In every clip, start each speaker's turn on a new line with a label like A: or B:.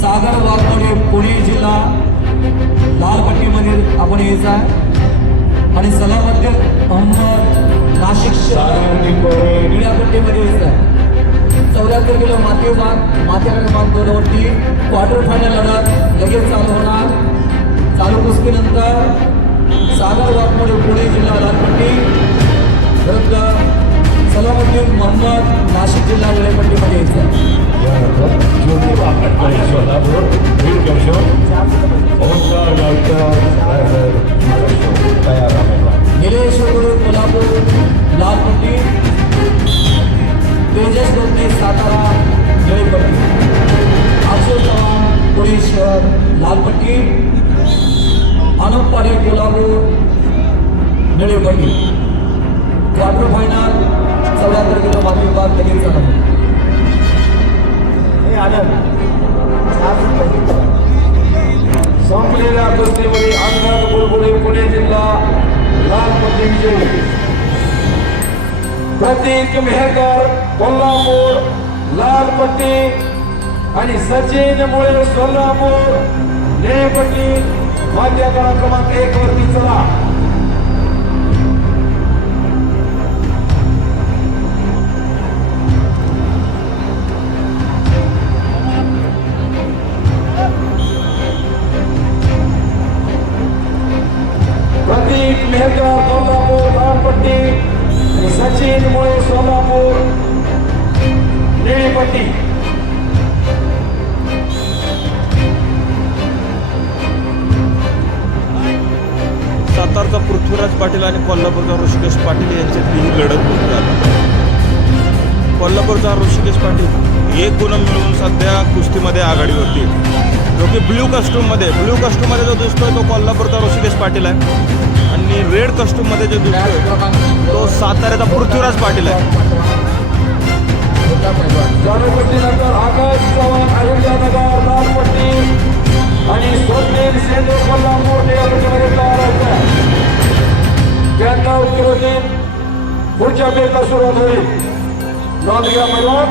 A: सागर वाघमोडे पुणे जिल्हा लाल पट्टीमध्ये आपण यायचं आहे. आणि सलामद्दीन अहमद नाशिक निळ्या पट्टीमध्ये यायचं आहे. चौऱ्याहत्तर किलो माती विभाग माती क्रमांक दोनवरती क्वार्टर फायनल लढत लगेच चालू होणार. चालू कुस्तीनंतर सागर वाघमोडे पुणे जिल्हा लालपट्टी. विरुद्ध सलामुद्दीन मोहम्मद नाशिक जिल्हा निळेपट्टीमध्ये यायचं लालपट्टी अनुप पाटील कोल्हापूर निळेपट्टी क्वार्टर फायनल चौऱ्याहत्तर किलो माती विभाग लगेच चालू
B: संपलेल्या कुस्तीमध्ये अंगद बुलबुले पुणे जिल्हा लाल पट्टी विजयी. प्रतीक मेहकर कोल्हापूर लालपट्टी आणि सचिन मुळे सोलापूर. निळेपट्टी माध्यकरा क्रमांक एक वरती चला
C: पाटील आणि कोल्हापूरचा ऋषिकेश पाटील यांच्यातली ही लढत होती कोल्हापूरचा ऋषिकेश पाटील एक गुण मिळून सध्या कुस्तीमध्ये आघाडीवरती जो की ब्ल्यू कस्टूममध्ये ब्ल्यू कस्टूममध्ये जो दिसतोय तो कोल्हापूरचा ऋषिकेश पाटील आहे. आणि रेड कस्टूममध्ये जो दिसतोय तो साताऱ्याचा पृथ्वीराज पाटील आहे.
B: आणि جنة وكروتين برجع بيت
A: مسؤول أدري ناضي يا ملوك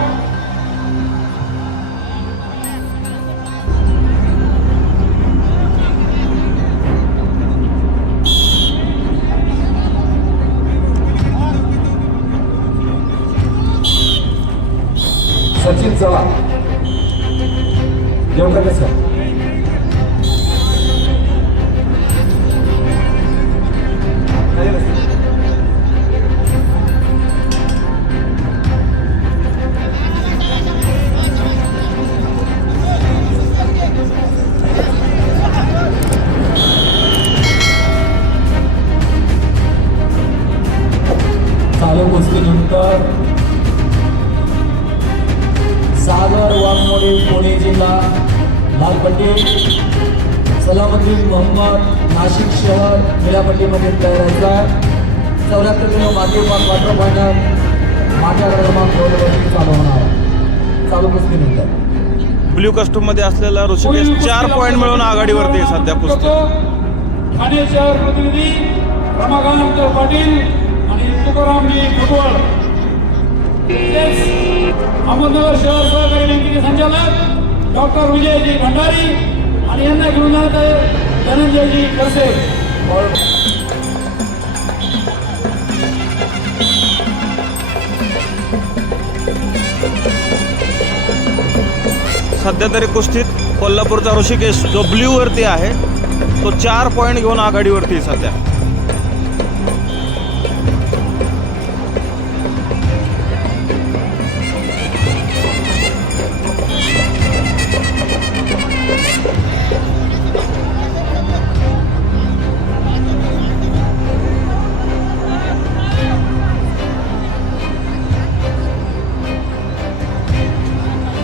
A: Сатин Зала. Я уходил. नाशिक शहर निळ्यापट्टीमध्ये तयारायचा आहे. चौऱ्याहत्तर किलो माती क्वार्टर फायनल माझ्या क्रमांक दोनवरती चालू होणार. चालू कुस्तीनंतर
C: ब्ल्यू कस्ट्यूममध्ये असलेला ऋषिकेश चार पॉईंट मिळवून आघाडीवरती सध्या कुस्ती.
B: ठाणे शहर प्रतिनिधी रमाकांत पाटील आणि तुकारामजी फुटबॉल अहमदनगर शहर सहकारी बँकेचे संचालक डॉक्टर विजयजी भंडारी आणि यांना घेऊन जात आहे धनंजयजी
C: सध्या तरी कुस्तीत कोल्हापूरचा ऋषिकेश जो ब्ल्यूवरती आहे. तो चार पॉईंट घेऊन आघाडीवरती सध्या.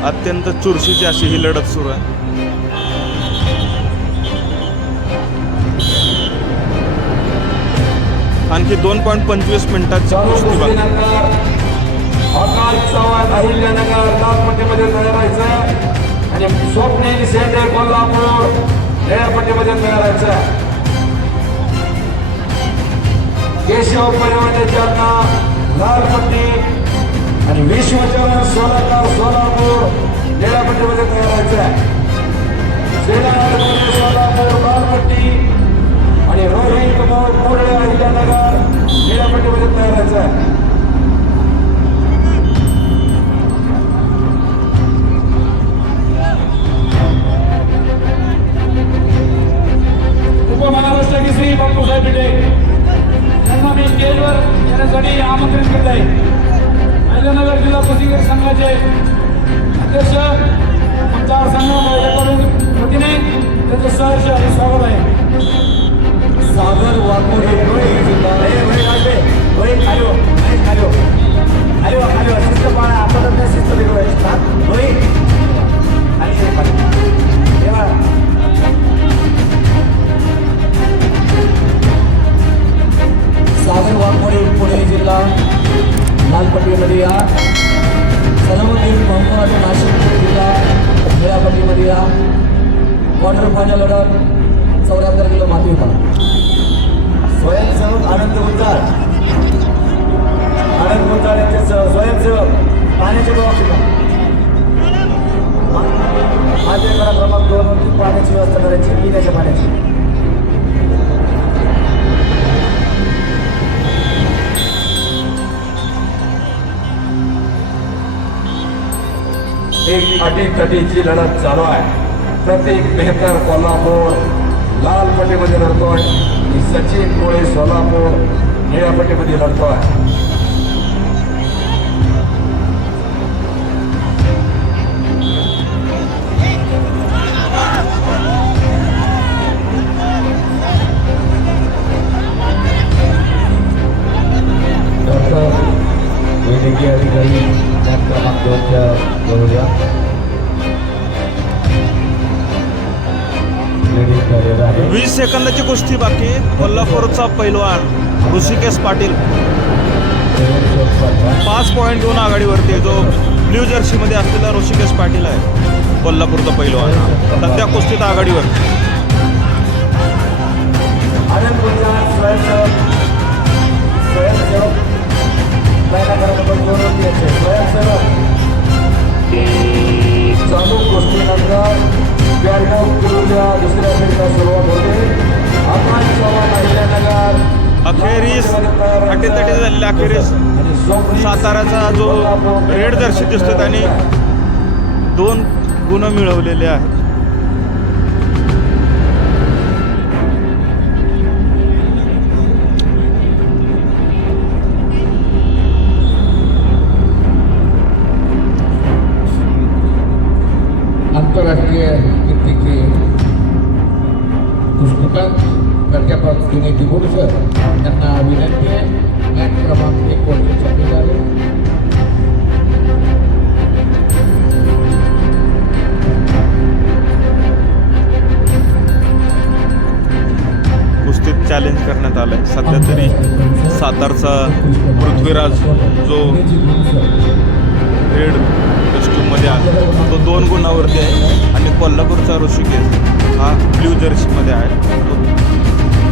C: अत्यंत चुरशीची अशी ही लढत सुरू आहे. आणखी दोन पॉईंट पंचवीस मिनिटाची
B: चालू
C: कुस्ती
B: आणि स्वप्नील शेंडे कोल्हापूर निळ्यापट्टीमध्ये तयार केशव परिवहन जालना लालपट्टी आणि वीस विश्वचरण सोलापूर सोलापूर निळ्यापट्टीमध्ये तयार व्हायचं श्रीनाथ मोरे सोलापूर बालपट्टी आणि रोहित मोरे अहिल्यानगर निळ्या तयार व्हायचं आहे. उपमहाराष्ट्र केसरी बापूसाहेब बिटे त्यांना मी स्टेजवर येण्यासाठी आमंत्रित करत आहे अहिल्यानगर जिल्हा कुस्तीगीर संघाचे अध्यक्ष आमच्या महिलेकडून वतीने त्याचं सहर्ष आणि स्वागत आहे.
A: निळापट्टीमध्ये या क्वार्टर फायनल लढत चौऱ्याहत्तर किलो माती होता
D: स्वयंसेवक आनंद गुंजाळ.
B: एक अटीतटीची लढत चालू आहे. प्रत्येक मेहकर कोल्हापूर लाल पट्टीमध्ये लढतोय. आणि सचिन कोळे सोलापूर निळ्या पट्टीमध्ये
E: लढतो आहे
C: वीस सेकंदाची कुस्ती बाकी कोल्हापूरचा पैलवान ऋषिकेश पाटील. पाच पॉईंट दोन आघाडीवरती आहे. जो ब्ल्यू जर्सीमध्ये असलेला ऋषिकेश पाटील आहे. कोल्हापूरचा पैलवान. सध्या कुस्तीत आघाडीवर.
D: स्वयंसेवक
B: चालू दुसऱ्या
C: अटीतटी अखेरीस साताऱ्याचा जो रेड जर्सी दिसतो त्याने दोन गुण मिळवलेले आहेत.
E: आंतरराष्ट्रीय कीर्तीचे कृष्णकांत प्राध्यापक विनय सर त्यांना विनंती आहे मॅच क्रमांक एक निघाले
C: कुस्तीत चॅलेंज करण्यात आलं आहे सध्या तरी सातारचा पृथ्वीराज जो रेड कस्ट्यूममध्ये आहे तो दोन गुणावरती आहे. आणि कोल्हापूरचा ऋषिकेश हा ब्ल्यू जर्सीमध्ये आहे. तो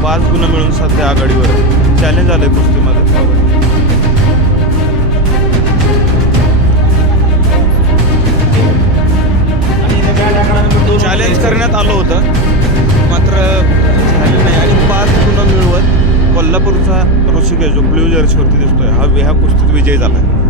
C: पाच गुण मिळून सध्या आघाडीवर आहे. चॅलेंज आलं आहे कुस्तीमध्ये. चॅलेंज करण्यात आलं होतं. मात्र झालं नाही. आणि पाच गुण मिळवत कोल्हापूरचा ऋषिकेश जो ब्ल्यू जर्सीवरती दिसतोय हा ह्या कुस्तीत विजय झाला आहे